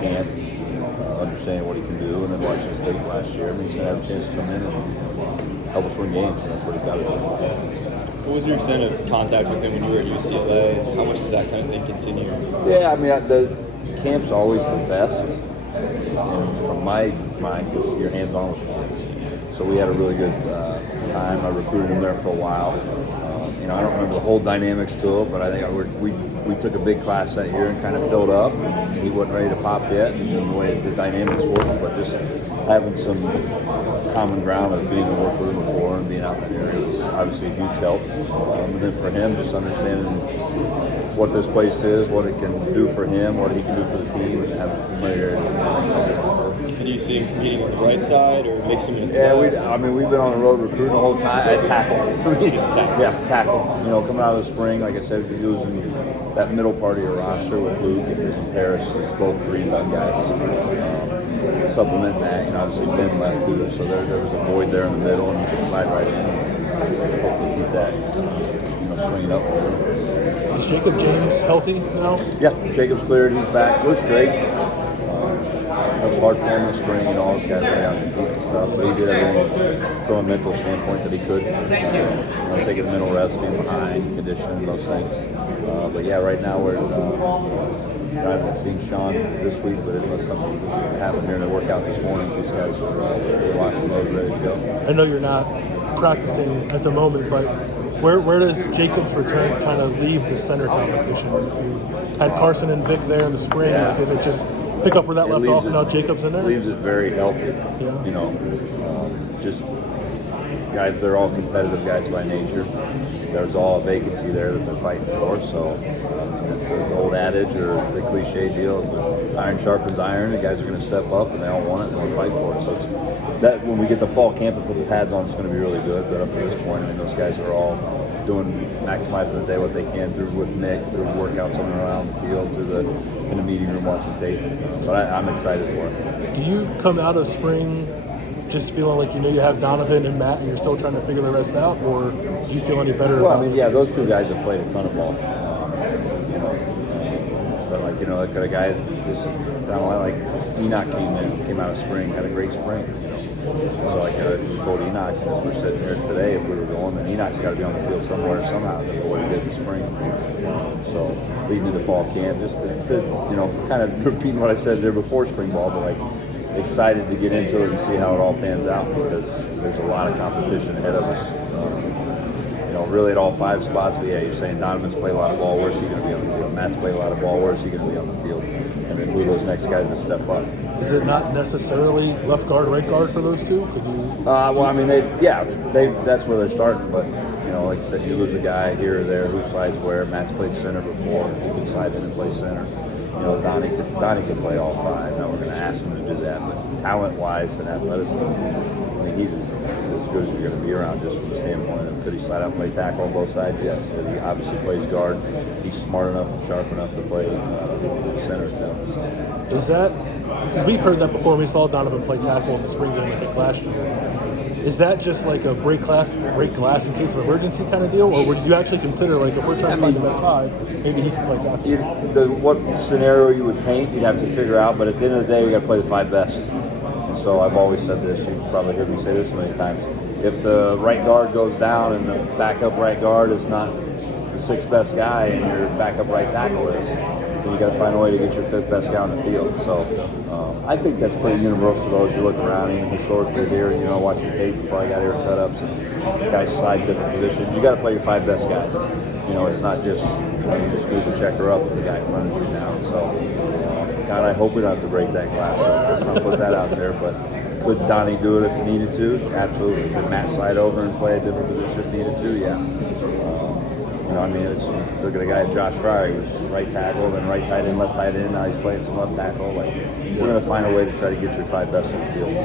camp, understanding what he can do, and then watching his tape last year. I mean, he's going to have a chance to come in and help us win games, and that's what he's got to do. What was your extent of contact with him when you were at UCLA? How much does that kind of thing continue? Yeah, I mean, the camp's always the best, and from my mind, because you're hands-on with the kids. So we had a really good time. I recruited him there for a while. I don't remember the whole dynamics to it, but I think we took a big class that year and kind of filled up. And he wasn't ready to pop yet, and the way the dynamics worked, but just having some common ground of being a work with him before and being out in that area was obviously a huge help. And then for him, just understanding what this place is, what it can do for him, what he can do for the team, and having familiarity with it. Do you see him competing on the right side or mixing in? Yeah, we've been on the road recruiting the whole time. At tackle. Just tackle. Yeah, tackle. Coming out of the spring, like I said, we're using that middle part of your roster with Luke and Paris. It's both 3 young guys. Supplement that, obviously Ben left too, so there was a void there in the middle, and you can slide right in and hopefully keep that, swinging up for him. Is Jacob James healthy now? Yeah, Jacob's cleared. He's back. Looks great. It was hard for him in the spring, all those guys were out and compete and stuff, but he did everything from a mental standpoint that he could. Taking the mental reps, being behind, conditioning, those things. But yeah, right now I haven't seen Sean this week, but it was something that happened here in the workout this morning. These guys were locked and loaded, ready to go. I know you're not practicing at the moment, but where does Jacob's return kind of leave the center competition? If you had Carson and Vic there in the spring, is it just pick up where that left off and now Jacob's in there? Leaves it very healthy. Yeah. Just guys, they're all competitive guys by nature. There's all a vacancy there that they're fighting for, so it's an old adage or the cliche deal, but iron sharpens iron. The guys are going to step up and they all want it and they'll fight for it. So it's that when we get to fall camp and put the pads on, it's going to be really good. But up to this point, those guys are all maximizing the day what they can through with Nick, through workouts on and around the field, in the meeting room watching tape. But I'm excited for it. Do you come out of spring just feeling like you have Donovan and Matt and you're still trying to figure the rest out, or do you feel any better? Well, those 2 guys have played a ton of ball. But a guy just down the line, like Enoch came out of spring, had a great spring. So we told Enoch, as we're sitting here today, if we were going, then Enoch's got to be on the field somewhere somehow because of what he did in the spring. So leading into fall camp, just to kind of repeating what I said there before spring ball, but excited to get into it and see how it all pans out because there's a lot of competition ahead of us. Really at all 5 spots. But yeah, you're saying Donovan's played a lot of ball. Where's he going to be on the field? Matt's played a lot of ball. Where's he going to be on the field? And then who are those next guys that step up? Is it not necessarily left guard, right guard for those 2? Could you? That's where they're starting. But like I said, you lose a guy here or there who slides where. Matt's played center before. He can slide in and play center. Donnie can play all 5. Now we're going to ask him to do that. But talent-wise and athleticism, he's as good as you're going to be around just from the standpoint of could he slide out and play tackle on both sides? Yes. He obviously plays guard. He's smart enough and sharp enough to play center too. Is that because we've heard that before? We saw Donovan play tackle in the spring game, I think last year. Is that just like a break glass in case of emergency kind of deal, or would you actually consider if we're trying to find the best 5, maybe he can play tackle? What scenario you would paint, you'd have to figure out. But at the end of the day, you got to play the 5 best. And so I've always said this. You've probably heard me say this many times. If the right guard goes down and the backup right guard is not the 6th best guy and your backup right tackle is, then you got to find a way to get your 5th best guy on the field. So I think that's pretty universal. Those you look around, even historically here, watching tape before I got here, setups and guys slide different positions. You got to play your 5 best guys. It's not just you just move the checker up with the guy in front of you now. So God, I hope we don't have to break that glass. So let's not put that out there, but. Could Donnie do it if he needed to? Absolutely. Could Matt slide over and play a different position if needed to? Yeah. Look at a guy, Josh Frye, who's right tackle, then right tight end, left tight end. Now he's playing some left tackle. We're going to find a way to try to get your 5 best on the field. You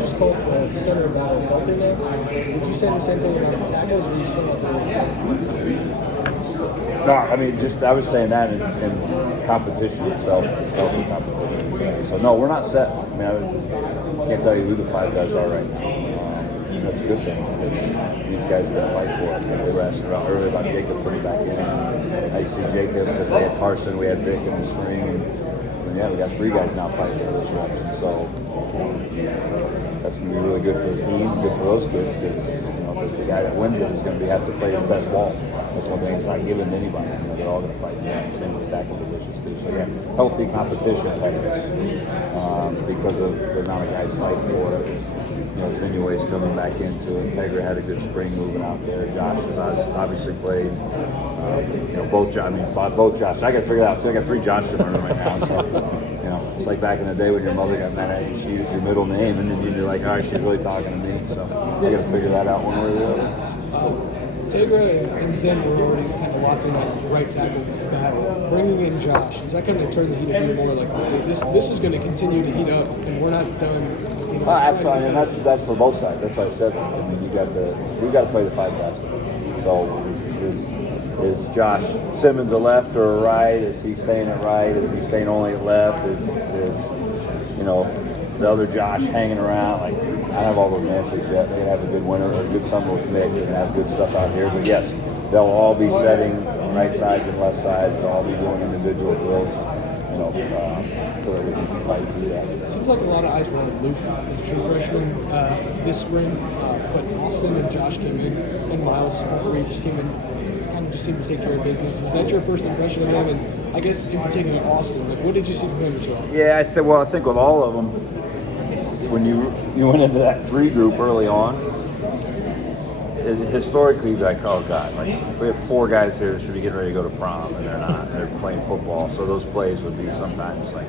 just called the center battle helping there. Would you say the same thing about the tackles, or are you still not there? No, I was saying that in competition itself, it's healthy competition. So no, we're not set. I can't tell you who the 5 guys are right now. That's a good thing because these guys are going to fight for it. They were asking about earlier about Jacob putting back in. I see Jacob because we had Carson, we had Vic in the spring, and yeah, we got 3 guys now fighting for this reps, and so that's going to be really good for the team, good for those kids, because the guy that wins it is going to have to play his best ball. That's one thing it's not given to anybody. They're all going to fight for that, same with the tackle positions too. So yeah, healthy competition ahead of us because of the amount of guys fighting for it. Sinua's coming back into it. Integra had a good spring moving out there. Josh has obviously played. Both Josh. I got to figure it out too. I got 3 Josh in the room right now. So, it's like back in the day when your mother got mad at you, she used your middle name, and then you're like, all right, she's really talking to me. So I got to figure that out one way or the other. Integra and Zen were already kind of locked in that right tackle battle. Bringing in Josh, is that going to turn the heat up more? Like this is going to continue to heat up, and we're not done. Absolutely, and that's for both sides. That's what I said. I mean, we got to play the 5 best. So is Josh Simmons a left or a right? Is he staying at right? Is he staying only at left? Is the other Josh hanging around? Like, I have all those answers yet. They're gonna have a good winter or a good summer with Mick. They're gonna have good stuff out here. But yes, they'll all be setting right sides and left sides. They'll all be doing individual drills. So that we can keep fighting through that. It seems like a lot of eyes were on Luke as a true freshman this spring, but Austin and Josh came in, and Miles, all 3 just came in, kind of just seemed to take care of business. Was that your first impression of him? And I guess in particular Austin, like, what did you see from him as well? Yeah, I think with all of them, when you went into that 3 group early on, historically, you'd be like, oh God, like we have 4 guys here that should be getting ready to go to prom, and they're not. They're playing football, so those plays would be sometimes like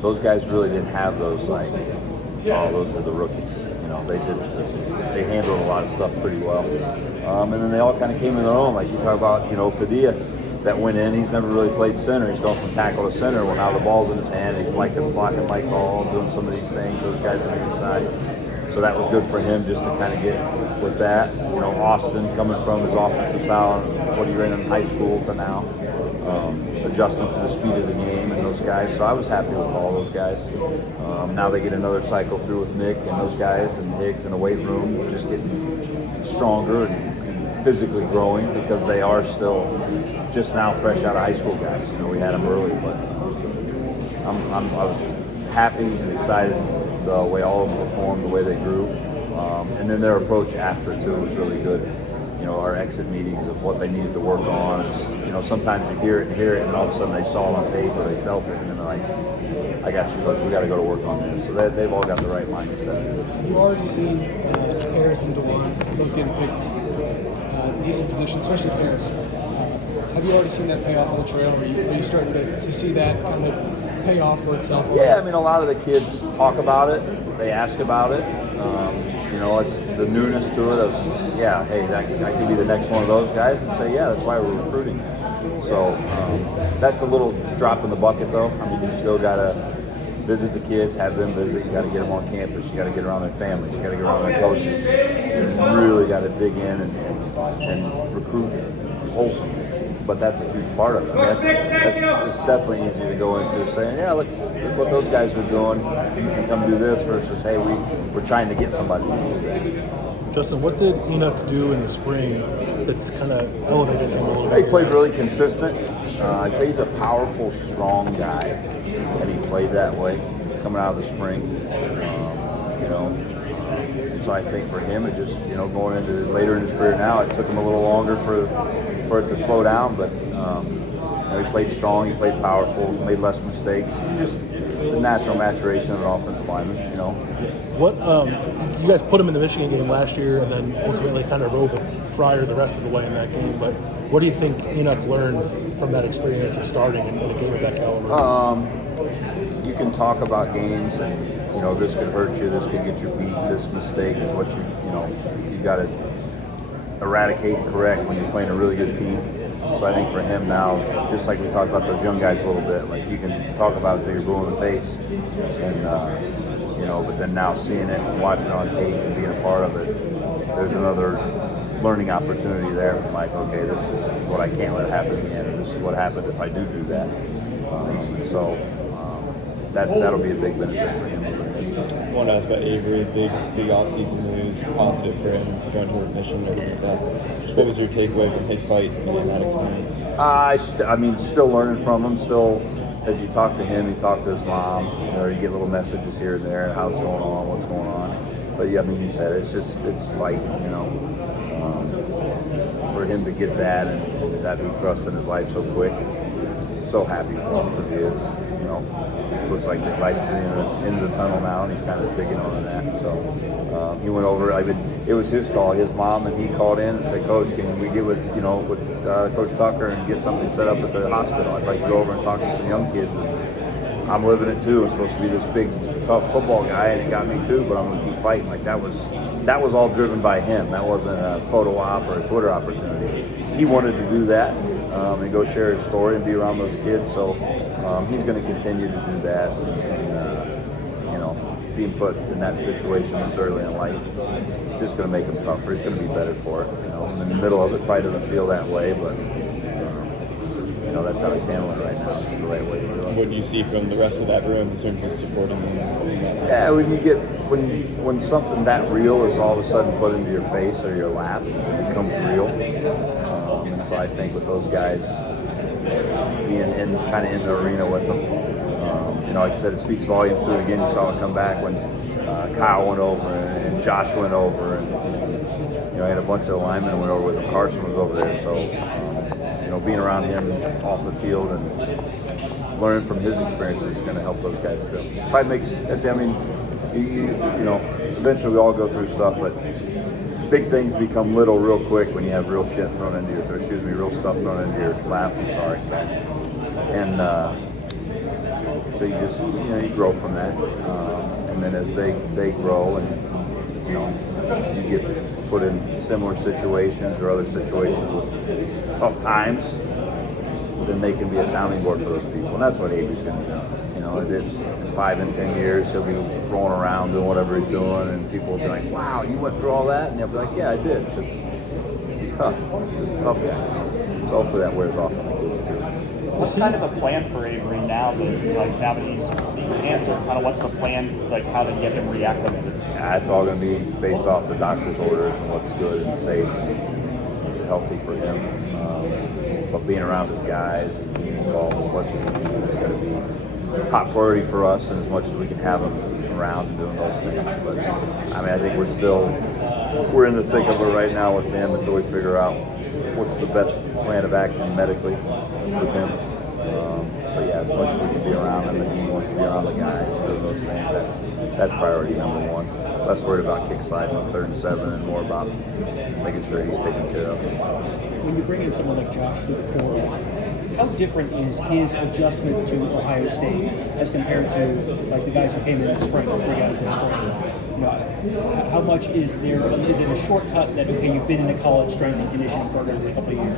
those guys really didn't have those like, oh, those were the rookies. They handled a lot of stuff pretty well, and then they all kind of came in their own. Like you talk about, Padilla that went in. He's never really played center. He's going from tackle to center. Well, now the ball's in his hand. He's blocking Mike Hall, doing some of these things. Those guys on the inside. So that was good for him just to kind of get with that. Austin coming from his offensive style, what he ran in high school to now, adjusting to the speed of the game and those guys. So I was happy with all those guys. Now they get another cycle through with Nick and those guys and Higgs in the weight room, just getting stronger and physically growing because they are still just now fresh out of high school guys. We had them early, but I was happy and excited the way all of them performed, the way they grew, and then their approach after too was really good. Our exit meetings of what they needed to work on. Sometimes you hear it, and all of a sudden they saw it on tape or they felt it, and then they're like, I got you, coach. We got to go to work on this. So they've all got the right mindset. You've already seen Harris and DeWan both getting picked decent positions, especially Harris. Have you already seen that pay off on the trail? Are you starting to see that kind of pay off for itself? Yeah, a lot of the kids talk about it. They ask about it. It's the newness to it of, hey, I could be the next one of those guys, and say, that's why we're recruiting. So that's a little drop in the bucket, though. You still got to visit the kids, have them visit. You got to get them on campus. You got to get around their families. You got to get around their coaches. You really got to dig in and recruit wholesome. But that's a huge part of it. It's definitely easier to go into saying, look what those guys are doing. You can come do this versus, hey, we're trying to get somebody to do that. Justin, what did Enoch do in the spring that's kind of elevated him a little bit? He played really consistent. He's a powerful, strong guy, and he played that way coming out of the spring. And so I think for him, it just going into later in his career now, it took him a little longer for it to slow down, but he played strong, he played powerful, made less mistakes. Just the natural maturation of an offensive lineman. What you guys put him in the Michigan game last year, and then ultimately kind of rode with Frye the rest of the way in that game. But what do you think Enoch learned from that experience of starting in a game of that caliber? You can talk about games, and this could hurt you, this could get you beat, this mistake is what you got to eradicate and correct when you're playing a really good team. So I think for him now, just like we talked about those young guys a little bit, like you can talk about it till you're blue in the face, and but then now seeing it and watching it on tape and being a part of it, there's another learning opportunity there for Mike. Okay, this is what I can't let happen again, and this is what happened if I do that. That'll be a big benefit for him. I want to ask about Avery, big offseason news, positive for him, joined her mission and everything like that. Just what was your takeaway from his fight and that experience? Still learning from him, still as you talk to him, you talk to his mom, or you get little messages here and there, how's going on, what's going on. But yeah, I mean, you said it, it's fight, for him to get that and that be thrust in his life so quick. So happy for him because he is, looks like the light's into the tunnel now, and he's kind of digging on that. So he went over. It was his call, his mom, and he called in and said, "Coach, can we get with Coach Tucker and get something set up at the hospital? I'd like to go over and talk to some young kids." And I'm living it too. I'm supposed to be this big, tough football guy, and it got me too. But I'm going to keep fighting. Like that was all driven by him. That wasn't a photo op or a Twitter opportunity. He wanted to do that. And go share his story and be around those kids. So he's going to continue to do that. And, being put in that situation this early in life is just going to make him tougher. He's going to be better for it. In the middle of it, probably doesn't feel that way, but that's how he's handling it right now. It's the right way to do it. What do you see from the rest of that room in terms of supporting him? Yeah, when something that real is all of a sudden put into your face or your lap, it becomes real. And so I think with those guys being kind of in the arena with them, like I said, it speaks volumes to it. Again, you saw it come back when Kyle went over and Josh went over, and I had a bunch of linemen that went over with him. Carson was over there, so being around him off the field and learning from his experiences is going to help those guys too. Probably makes. Eventually we all go through stuff, but big things become little real quick when you have real shit thrown into real stuff thrown into your lap. I'm sorry, guys. And so you just, you grow from that. And then as they grow and, you get put in similar situations or other situations with tough times, then they can be a sounding board for those people. And that's what Avery's going to do. In 5 and 10 years, he'll be rolling around doing whatever he's doing, and people will be like, "Wow, you went through all that?" And he'll be like, "Yeah, I did." Because he's tough. He's a tough guy. So hopefully that wears off on the kids too. What's kind of the plan for Avery now that he's cancer? Kind of what's the plan? How to get him reacclimated? Yeah, it's all going to be based off the doctor's orders and what's good and safe and healthy for him. But being around his guys and being involved as much as we can is going to be top priority for us, and as much as we can have him around and doing those things. But I think we're in the thick of it right now with him until we figure out what's the best plan of action medically with him. But yeah, as much as we can be around him and he wants to be around the guys and doing those things, that's priority number one. Less worried about kick side on 3rd and 7 and more about making sure he's taken care of. When you bring in someone like Josh to the portal, how different is his adjustment to Ohio State as compared to the guys who came in the spring, the 3 guys this spring? How much is there? Is it a shortcut that you've been in a college strength and conditioning program for a couple of years?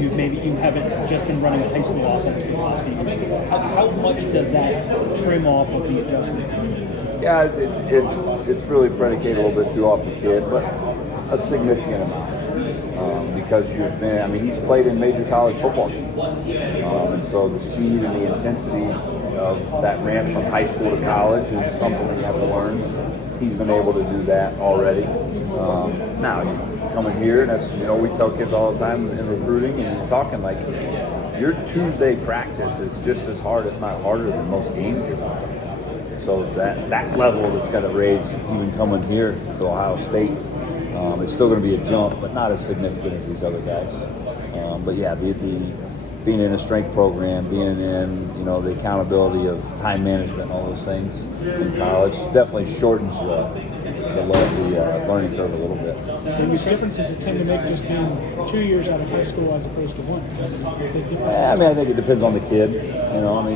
You haven't just been running a high school offense for the last few years. How much does that trim off of the adjustment? Yeah, it's really predicated a little bit too off the kid, but a significant amount. Because he's played in major college football teams. And so the speed and the intensity of that ramp from high school to college is something that you have to learn. He's been able to do that already. Now, you come in here, and that's, we tell kids all the time in recruiting, and you're talking your Tuesday practice is just as hard, if not harder, than most games you're playing. So that level that's got to raise even coming here to Ohio State, it's still going to be a jump, but not as significant as these other guys. But yeah, being in a strength program, being in the accountability of time management, all those things in college definitely shortens the learning curve a little bit. Which difference does it tend to make just being 2 years out of high school as opposed to 1? Is that a big difference? I think it depends on the kid.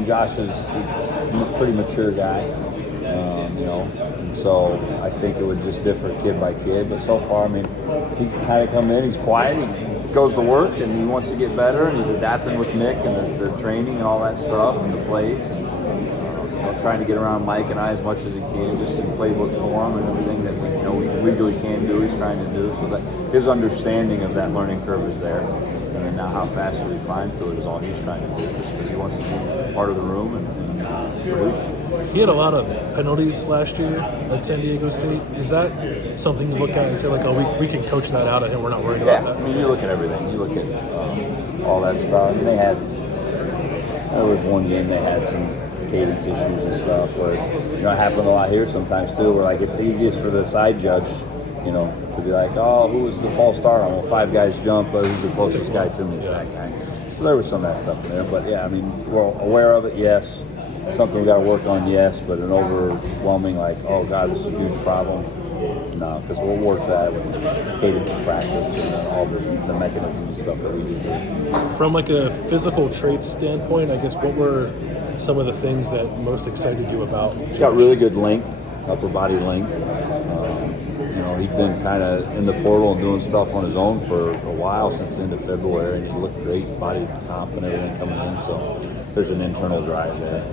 Josh is a pretty mature guy. And so I think it would just differ kid by kid. But so far, he's kind of come in, he's quiet, he goes to work, and he wants to get better, and he's adapting with Nick and the training and all that stuff and the plays. And, trying to get around Mike and I as much as he can, just in playbook form and everything that we legally can do, he's trying to do. So that his understanding of that learning curve is there. And then now how fast he responds to it is all he's trying to do, just because he wants to be part of the room and produce. He had a lot of penalties last year at San Diego State. Is that something you look at and say, we can coach that out and we're not worried about that? You look at everything. You look at all that stuff. They had There was one game they had some cadence issues and stuff where, it happened a lot here sometimes too, where like it's easiest for the side judge, to be like, oh, who was the false start on? Well, 5 guys jump, who's the closest guy to me? It's that guy. So there was some of that stuff in there, but yeah, I mean, we're aware of it, yes. Something we got to work on, yes, but an overwhelming like, oh God, this is a huge problem. No, because we'll work that with cadence and practice and all the mechanisms and stuff that we do here. From like a physical traits standpoint, I guess what were some of the things that most excited you about? He's got really good length, upper body length. He's been kind of in the portal and doing stuff on his own for a while since the end of February, and he looked great, body comp and everything coming in. So there's an internal drive there.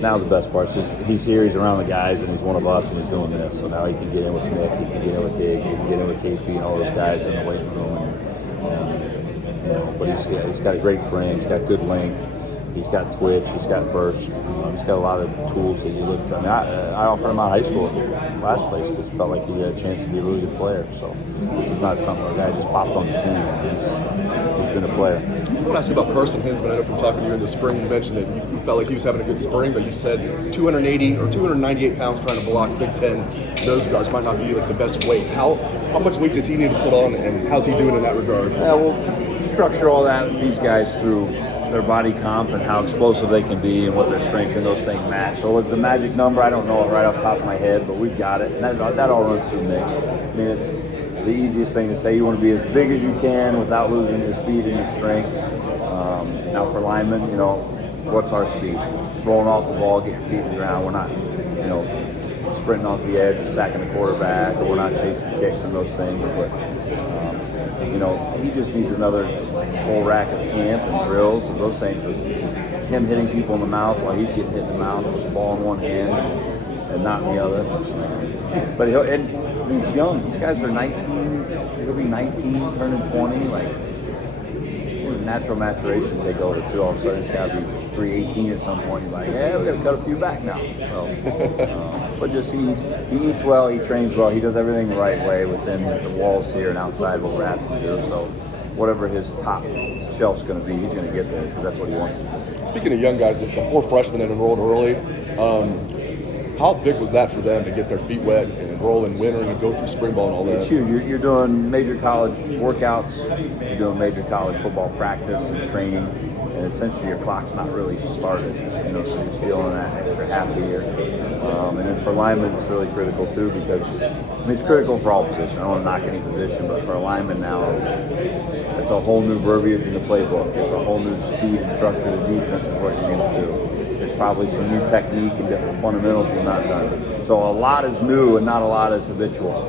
Now the best part is just he's here, he's around the guys, and he's one of us, and he's doing this. So now he can get in with Nick, he can get in with Higgs, he can get in with KP and all those guys in the weight room. But he's got a great frame, he's got good length, he's got twitch, he's got burst, he's got a lot of tools that you look at. I mean, I offered him out of high school at last place because I felt like he had a chance to be a really good player. So this is not something where a guy just popped on the scene. He's been a player. I want to ask you about Carson Hinsman. I know from talking to you in the spring, you mentioned that you felt like he was having a good spring, but you said 280 or 298 pounds trying to block Big Ten nose guards might not be like the best weight. How much weight does he need to put on, and how's he doing in that regard? Yeah, we'll structure all that with these guys through their body comp and how explosive they can be and what their strength and those things match. So with the magic number, I don't know it right off the top of my head, but we've got it. And that all runs through Nick. I mean, it's the easiest thing to say. You want to be as big as you can without losing your speed and your strength. Now for linemen, what's our speed? Rolling off the ball, get your feet in the ground. We're not, sprinting off the edge, sacking the quarterback, or we're not chasing kicks and those things. But he just needs another full rack of camp and drills and those things with him hitting people in the mouth while he's getting hit in the mouth with the ball in one hand and not in the other. But he's young. These guys are 19. He'll be 19, turning 20. Natural maturation take over too. All of a sudden, it's got to be 318 at some point. You're like, yeah, we got to cut a few back now. So, but just he eats well, he trains well, he does everything the right way within the walls here and outside what we're asking to do. So, whatever his top shelf's going to be, he's going to get there because that's what he wants to do. Speaking of young guys, the 4 freshmen that enrolled early, how big was that for them to get their feet wet and enroll in winter and go through spring ball and all that? It's huge. You're doing major college workouts, you're doing major college football practice and training, and essentially your clock's not really started. So you're stealing that extra half a year. And then for linemen, it's really critical too because it's critical for all positions. I don't want to knock any position, but for a lineman now, it's a whole new verbiage in the playbook. It's a whole new speed and structure of the defense is what you're used to. There's probably some new technique and different fundamentals you've not done. So a lot is new and not a lot is habitual.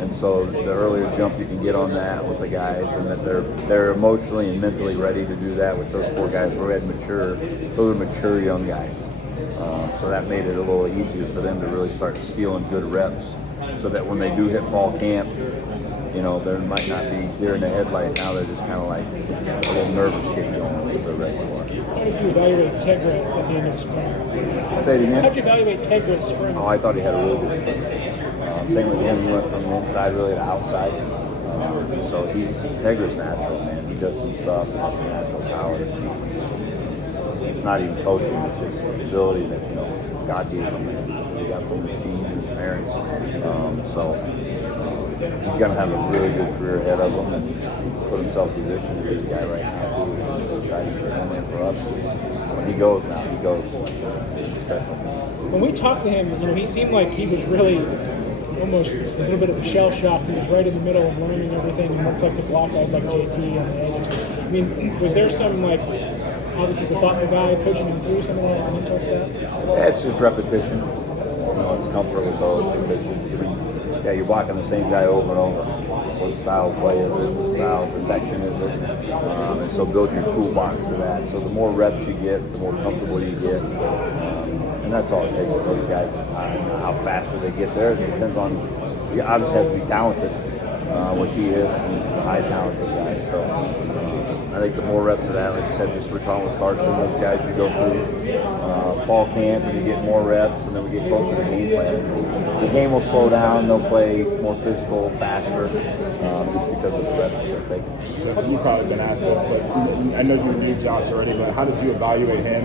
And so the earlier jump you can get on that with the guys and that they're emotionally and mentally ready to do that, which those 4 guys were mature. Those are mature young guys. So that made it a little easier for them to really start stealing good reps so that when they do hit fall camp, there might not be deer in the headlight. Now they're just kind of like a little nervous getting going because they're ready for it. How did you evaluate Tegra at the end of spring? Say it again? How did you evaluate Tegra spring? Oh, I thought he had a really good spring. Same with him. He went from the inside really to outside. So Tegra's natural, man. He does some stuff and has some natural power. It's not even coaching. It's just the ability that God gave him and he got from his genes and his parents. So he's going to have a really good career ahead of him, and he's put himself in position to be the guy right now too, which is exciting for him and for us. When he goes now, he goes. It's special. When we talked to him, he seemed like he was really almost a little bit of a shell shock. He was right in the middle of learning everything and what it's like to block guys like JT on the edges. I mean, was there some obviously he's a thoughtful guy coaching him through some of the mental stuff? Yeah, it's just repetition. It's comfort with those because you're blocking the same guy over and over. What style of play is it? What style of protection is it? And so build your toolbox to that. So the more reps you get, the more comfortable you get. And that's all it takes for those guys is time. How fast do they get there? It depends on, you obviously have to be talented, which he is. He's a high talented guy. So I think the more reps of that, like I said, just we're talking with Carson, those guys you go through fall camp and you get more reps, and then we get closer to the game plan. The game will slow down. They'll play more physical, faster, just because of the reps that they're taking. Justin, you've probably been asked this, but I know you reviewed Josh already, but how did you evaluate him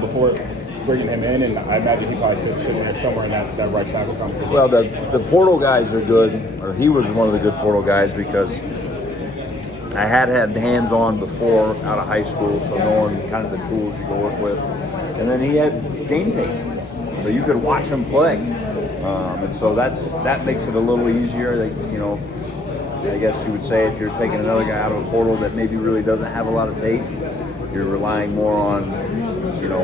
before bringing him in? And I imagine he probably fits in there somewhere in that right tackle competition. Well, the portal guys are good, or he was one of the good portal guys because I had hands-on before out of high school, so knowing kind of the tools you can work with. And then he had game tape, so you could watch him play. And so that makes it a little easier. I guess you would say if you're taking another guy out of a portal that maybe really doesn't have a lot of tape, you're relying more on,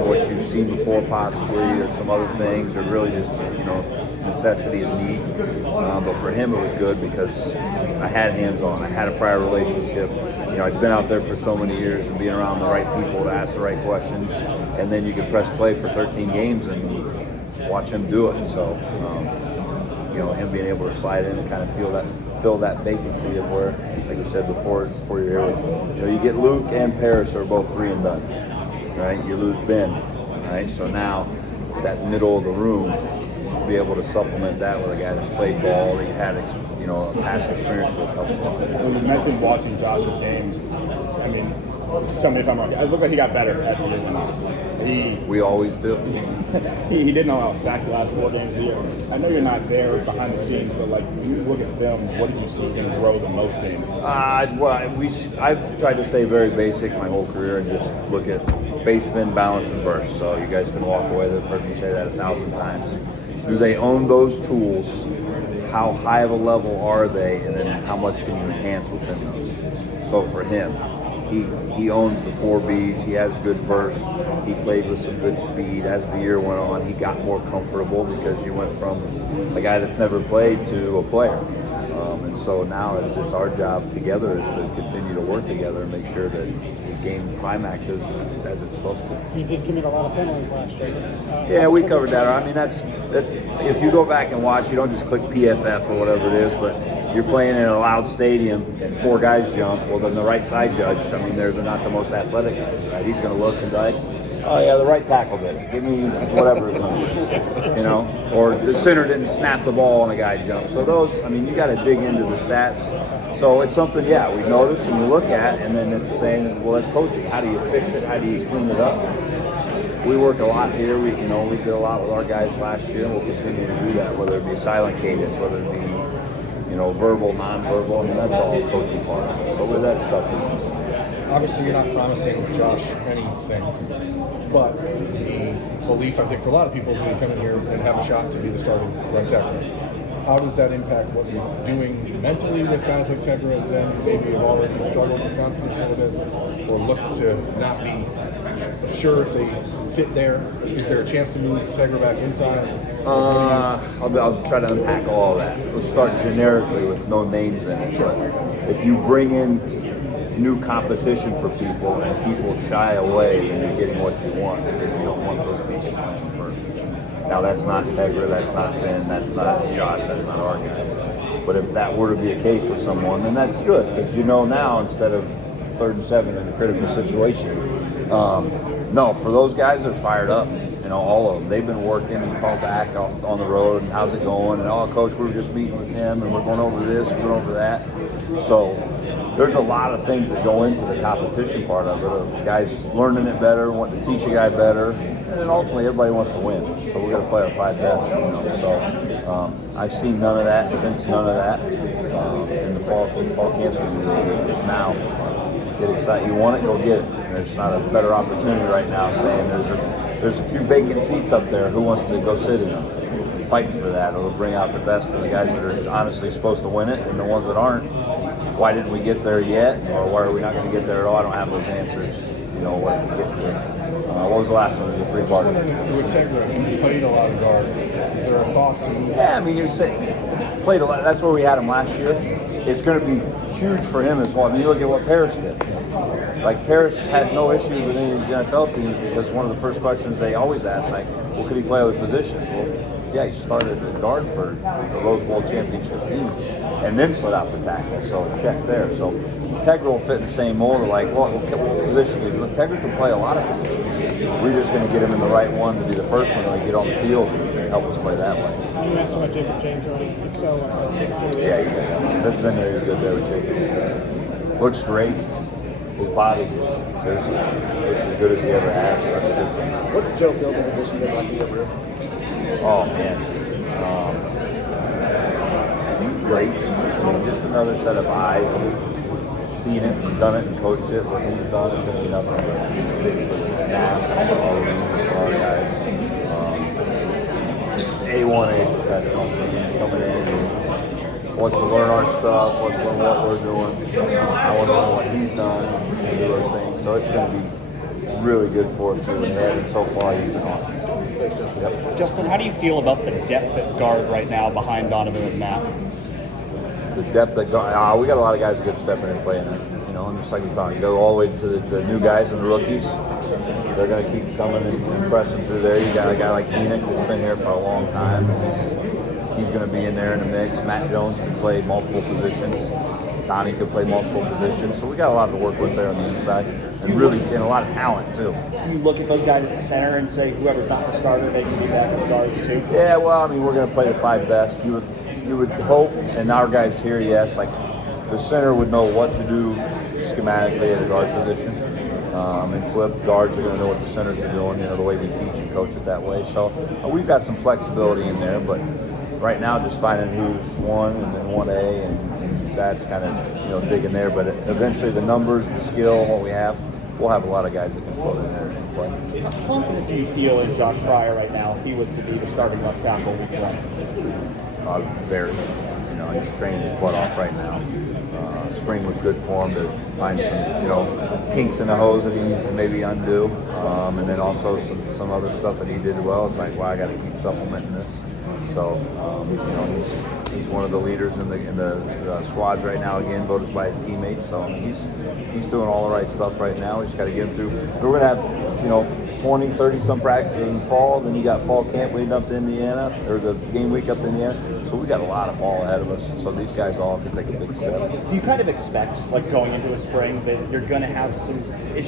what you've seen before possibly, or some other things, or really just, necessity of need. But for him, it was good because I had hands-on. I had a prior relationship. I'd been out there for so many years and being around the right people to ask the right questions. And then you could press play for 13 games and watch him do it. So, him being able to slide in and kind of fill that vacancy of where, like I said before you're here with, you get Luke and Paris are both 3 and done, right? You lose Ben, right? So now that middle of the room, to be able to supplement that with a guy that's played ball, that you had, a past experience with, helps a lot. When you mentioned watching Josh's games, I mean, tell me if I'm wrong. It looked like he got better as the year went on. We always do. He didn't allow a sack the last 4 games of the year. I know you're not there behind the scenes, but when you look at film, what did you see him grow the most in? I've tried to stay very basic my whole career and just look at base, spin, balance, and burst. So you guys can walk away. They've heard me say that 1,000 times. Do they own those tools? How high of a level are they? And then how much can you enhance within those? So for him, he owns the 4 Bs. He has good burst. He played with some good speed. As the year went on, he got more comfortable because you went from a guy that's never played to a player. And so now it's just our job together is to continue to work together and make sure that his game climaxes as it's supposed to. He did commit a lot of penalties last year. Yeah, we covered that. I mean, that. If you go back and watch, you don't just click PFF or whatever it is, but you're playing in a loud stadium and 4 guys jump. Well, then the right side judge, I mean, they're not the most athletic guys, right? He's going to look and be like, oh yeah, the right tackle did. Give me whatever his number is, or the center didn't snap the ball and a guy jumped. So those, I mean, you got to dig into the stats. So it's something, we notice and you look at, and then it's saying, well, that's coaching. How do you fix it? How do you clean it up? We work a lot here. We did a lot with our guys last year, and we'll continue to do that. Whether it be silent cadence, whether it be verbal, non-verbal. I mean, that's all coaching part of it. So with that stuff. Obviously, you're not promising Josh anything, but the belief, I think, for a lot of people is when you come in here and have a shot to be the starting right tackle. How does that impact what you're doing mentally with guys like Tegra and Zen who maybe have already struggled with confidence a little bit, or look to not be sure if they fit there? Is there a chance to move Tegra back inside? I'll try to unpack all of that. Let's start generically with no names in it. But if you bring in new competition for people and people shy away, then you're getting what you want because you don't want those people playing first. Now that's not Tegra, that's not Zen, that's not Josh, that's not our guys. But if that were to be a case with someone, then that's good because now instead of 3rd and 7 in a critical situation. No, for those guys, they're fired up. All of them. They've been working and called back on the road and how's it going? And coach, we were just meeting with him and we're going over this, we're going over that. So there's a lot of things that go into the competition part of it, of guys learning it better, wanting to teach a guy better, and then ultimately everybody wants to win. So we're going to play our 5 best. So I've seen none of that, since none of that. In the fall camps is now. Get excited. You want it, go get it. There's not a better opportunity right now saying there's a few vacant seats up there. Who wants to go sit in them? Fighting for that. It'll bring out the best of the guys that are honestly supposed to win it, and the ones that aren't. Why didn't we get there yet? Or why are we not going to get there at all? I don't have those answers. What to get to. What was the last one? It was a 3-part. With Tegra, you played a lot of guard. Is there a thought to move? Yeah, I mean, you say played a lot. That's where we had him last year. It's going to be huge for him as well. I mean, you look at what Paris did. Like, Paris had no issues with any of these NFL teams because one of the first questions they always ask, could he play other positions? Well, yeah, he started at guard for the Rose Bowl championship team. and then slid out the tackle. So check there. So Integra will fit in the same mold. Like, what position? Integra can play a lot of positions. We're just going to get him in the right one to be the first one to get on the field and help us play that way. You asked about Jacob James already. So, Yeah, he's been there. He's good there with Jacob. Looks great. His body, seriously, looks as good as he ever has. So that's a good thing. What's Joe Philbin's addition to like the year? Oh man, great. I mean, just another set of eyes. Seen it, done it, and coached it. What he's done is going to be nothing but big for the staff, for all of them, for our guys. A1A professional coming in and wants to learn our stuff, wants to learn what we're doing. I want to learn what he's done and do those things. So it's going to be really good for us moving ahead. And so far, he's been awesome. Yep. Justin, how do you feel about the depth at guard right now behind Donovan and Matt? The depth that we got a lot of guys that could step in and play in it. You know, and just like we talked, you go all the way to the new guys and the rookies. They're going to keep coming and pressing through there. You got a guy like Enoch that's been here for a long time. He's going to be in there in the mix. Matt Jones can play multiple positions. Donnie could play multiple positions. So we got a lot to work with there on the inside, and really and a lot of talent too. Do you look at those guys at center and say whoever's not the starter, they can be back in the guards too? Yeah, well, I mean, we're going to play the 5 best. You would hope, and our guys here, yes, like the center would know what to do schematically at a guard position. And flip guards are going to know what the centers are doing, you know, the way we teach and coach it that way. So we've got some flexibility in there, but right now just finding who's 1 and then 1A, and that's kind of, you know, digging there. But eventually the numbers, the skill, what we have, we'll have a lot of guys that can float in there and play. How confident do you feel in Josh Frye right now if he was to be the starting left tackle week 1? Very. You know, he's training his butt off right now. Spring was good for him to find some, you know, kinks in the hose that he needs to maybe undo, and then also some other stuff that he did well. It's like, wow, I got to keep supplementing this. So, you know, he's one of the leaders in the squads right now. Again, voted by his teammates. So he's doing all the right stuff right now. We just got to get him through. We're gonna have, you know, 20, 30 some practices in the fall. Then you got fall camp leading up to Indiana, or the game week up to Indiana. So we got a lot of ball ahead of us. So these guys all can take a big step. Do you kind of expect, like going into a spring, that you're going to have some issues